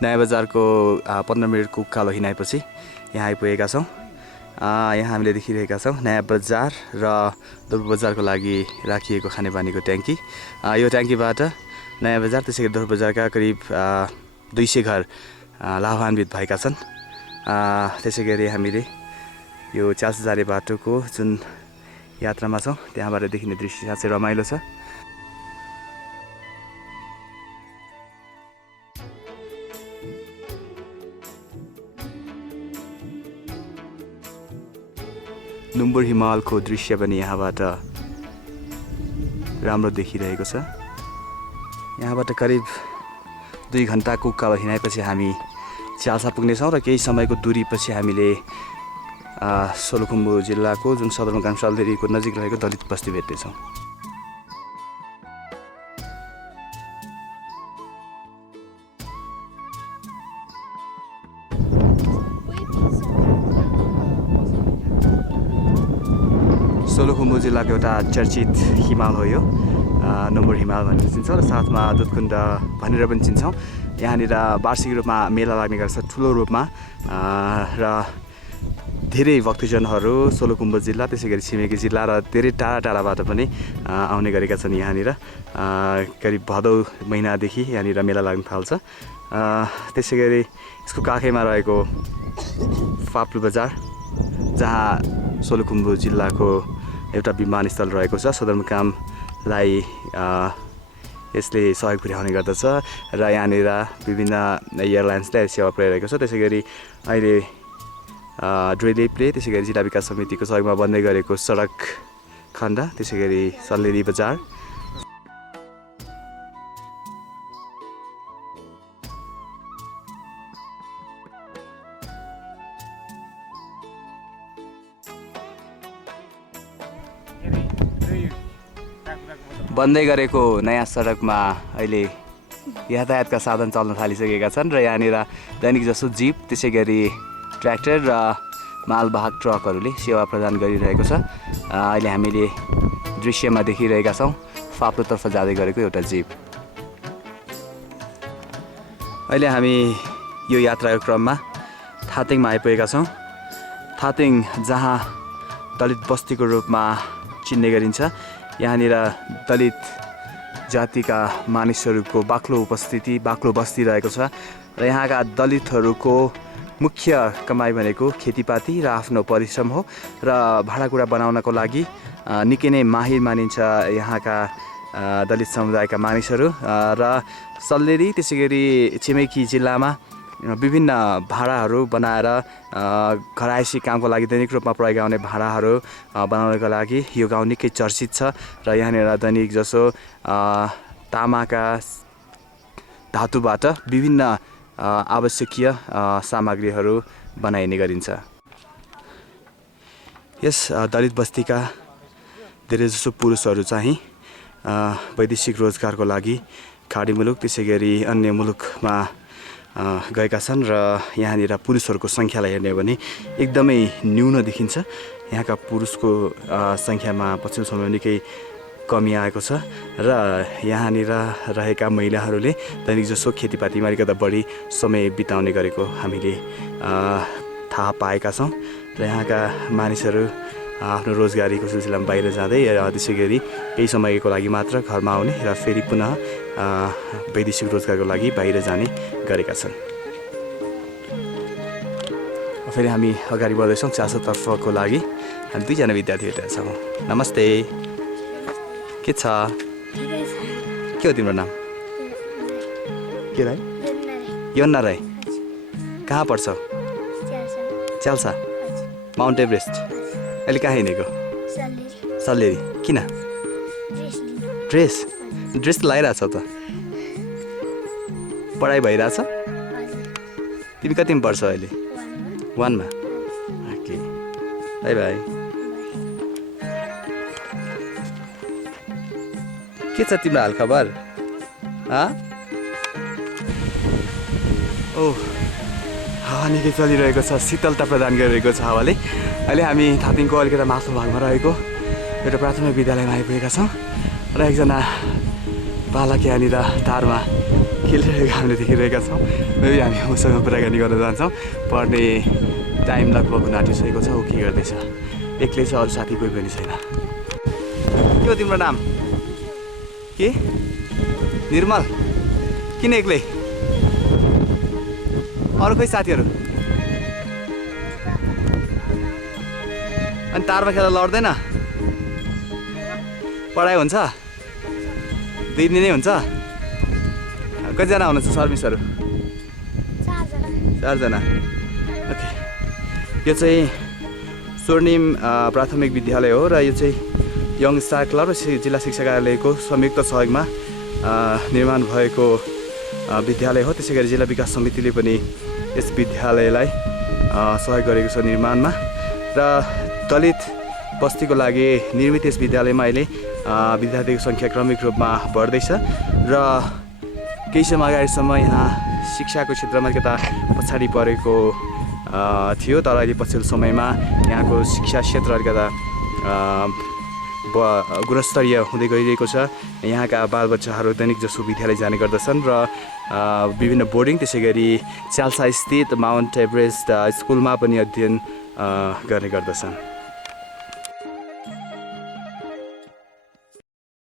नयाँ बजारको 15 मिनटको उकालो हिँडाएपछि यहाँ आइपुगेका छौँ। यहाँ हामीले देखिरहेका छौँ नयाँ बजार र ध्रुव बजारको लागि राखिएको खानेपानीको ट्याङ्की। यो ट्याङ्कीबाट नयाँ बजार त्यसै गरी ध्रुव बजारका करिब 200 घर लाभान्वित भएका छन्। त्यसै गरी हामीले यो च्याल्साजारे बाटोको जुन यात्रामा छौँ त्यहाँबाट देखिने दृश्य साँच्चै रमाइलो छ। नुम्बुर हिमालको दृश्य पनि यहाँबाट राम्रो देखिरहेको छ। यहाँबाट करिब 2 घन्टाको उकालो हिँडाएपछि हामी च्याल्सा पुग्नेछौँ र केही समयको दूरीपछि हामीले सोलुखुम्बु जिल्लाको जुन सदरमुकाम सल्लेरीको नजिक रहेको दलित बस्ती भेट्नेछौँ। सोलुखुम्बु जिल्लाको एउटा चर्चित हिमाल हो यो, नुम्बुर हिमाल भनेर चिन्छौँ र साथमा दुधकुण्ड भनेर पनि चिन्छौँ। यहाँनिर वार्षिक रूपमा मेला लाग्ने गर्छ ठुलो रूपमा र धेरै भक्तजनहरू सोलुखुम्बु जिल्ला त्यसै गरी छिमेकी जिल्ला र धेरै टाढा टाढाबाट पनि आउने गरेका छन्। यहाँनिर करिब भदौ महिनादेखि यहाँनिर मेला लाग्न थाल्छ। त्यसै गरी यसको काखैमा रहेको फाप्लु बजार जहाँ सोलुखुम्बु जिल्लाको एउटा विमानस्थल रहेको छ, सदरमुकामलाई यसले सहयोग पुर्याउने गर्दछ र यहाँनिर विभिन्न एयरलाइन्सले सेवा पुर्याइरहेको छ। त्यसै गरी अहिले ड्रेलिपले त्यसै गरी जिल्ला विकास समितिको सहयोगमा बन्दै गरेको सडक खण्ड त्यसै गरी सल्लेरी बजार बन्दै गरेको नयाँ सडकमा अहिले यातायातका साधन चल्न थालिसकेका छन् र यहाँनिर दैनिक जसो जीप त्यसै गरी ट्र्याक्टर र मालवाहक ट्रकहरूले सेवा प्रदान गरिरहेको छ। अहिले हामीले दृश्यमा देखिरहेका छौँ फाप्लोतर्फ जाँदै गरेको एउटा जीप। अहिले हामी यो यात्राको क्रममा थातेङमा आइपुगेका छौँ। थातेङ जहाँ दलित बस्तीको रूपमा चिन्ने गरिन्छ, यहाँनिर दलित जातिका मानिसहरूको बाक्लो उपस्थिति, बाक्लो बस्ती रहेको छ र यहाँका दलितहरूको मुख्य कमाइ भनेको खेतीपाती र आफ्नो परिश्रम हो र भाँडाकुँडा बनाउनको लागि निकै नै माहिर मानिन्छ यहाँका दलित समुदायका मानिसहरू। र सल्लेरी त्यसै गरी छिमेकी जिल्लामा विभिन्न भाँडाहरू बनाएर घरायसी कामको लागि दैनिक रूपमा प्रयोग आउने भाँडाहरू बनाउनको लागि यो गाउँ निकै चर्चित छ र यहाँनिर दैनिक जसो तामाका धातुबाट विभिन्न आवश्यकीय सामग्रीहरू बनाइने गरिन्छ। यस दलित बस्तीका धेरैजसो पुरुषहरू चाहिँ वैदेशिक रोजगारको लागि खाडी मुलुक त्यसै गरी अन्य मुलुकमा गएका छन् र यहाँनिर पुरुषहरूको सङ्ख्यालाई हेर्ने भने एकदमै न्यून देखिन्छ। यहाँका पुरुषको सङ्ख्यामा पछिल्लो समयमा निकै कमी आएको छ र यहाँनिर रहेका महिलाहरूले दैनिक जसो खेतीपातीमा अलिकति बढी समय बिताउने गरेको हामीले थाहा पाएका छौँ र यहाँका मानिसहरू आफ्नो रोजगारीको सिलसिलामा बाहिर जाँदै त्यसै गरी केही समयको लागि मात्र घरमा आउने र फेरि पुनः वैदेशिक रोजगारको लागि बाहिर जाने गरेका छन्। फेरि हामी अगाडि बढ्दैछौँ च्याल्सातर्फको लागि। हामी 2 जना विद्यार्थी भेटेका छौँ। नमस्ते, के छ? के हो तिम्रो नाम? के राई? योन्ना राई। कहाँ पढ्छौ? च्याल्सा। Mount Everest. अहिले कहाँ हिँडेको? सल्लेरी। किन? ड्रेस त लगाइरहेछौ त। पढाइ भइरहेछ? तिमी कतिमा पढ्छौ अहिले? 1 मा। Okay, by by. के छ तिम्रो हालखबर? ओह, हावा निकै चलिरहेको छ, शीतलता प्रदान गरिरहेको छ हावाले। अहिले हामी थातिङको अलिकति माथिल्लो भागमा रहेको एउटा प्राथमिक विद्यालयमा आइपुगेका छौँ र एकजना बालक यहाँनिर तारमा खेलिरहेको हामीले देखिरहेका छौँ। मेबी हामी उसँग कुराकानी गर्न जान्छौँ। पढ्ने टाइम लगभग हुन आँटिसकेको छ। ऊ के गर्दैछ? एक्लै छ, अरू साथी कोही पनि छैन। के हो तिम्रो नाम? के? निर्मल? किन एक्लै? अरू खोइ साथीहरू? अनि तारमा खेला लड्दैन? पढाइ हुन्छ? 2 दिन नै हुन्छ? कतिजना हुनुहुन्छ सर मिसहरू? 4 जना। ओके, यो चाहिँ स्वर्णिम प्राथमिक विद्यालय हो र यो चाहिँ यङ स्टार क्लब र जिल्ला शिक्षा कार्यालयको संयुक्त सहयोगमा निर्माण भएको विद्यालय हो। त्यसै गरी जिल्ला विकास समितिले पनि यस विद्यालयलाई सहयोग गरेको छ निर्माणमा। र दलित बस्तीको लागि निर्मित यस विद्यालयमा अहिले विद्यार्थीको सङ्ख्या क्रमिक रूपमा बढ्दैछ र केही समय अगाडिसम्म यहाँ शिक्षाको क्षेत्रमा कता पछाडि परेको थियो, तर अहिले पछिल्लो समयमा यहाँको शिक्षा क्षेत्र अलिकता गुणस्तरीय हुँदै गइरहेको छ। यहाँका बालबच्चाहरू दैनिक जसो विद्यालय जाने गर्दछन् र विभिन्न बोर्डिङ त्यसै गरी च्याल्सा स्थित माउन्ट एभरेस्ट स्कुलमा पनि अध्ययन गर्ने गर्दछन्।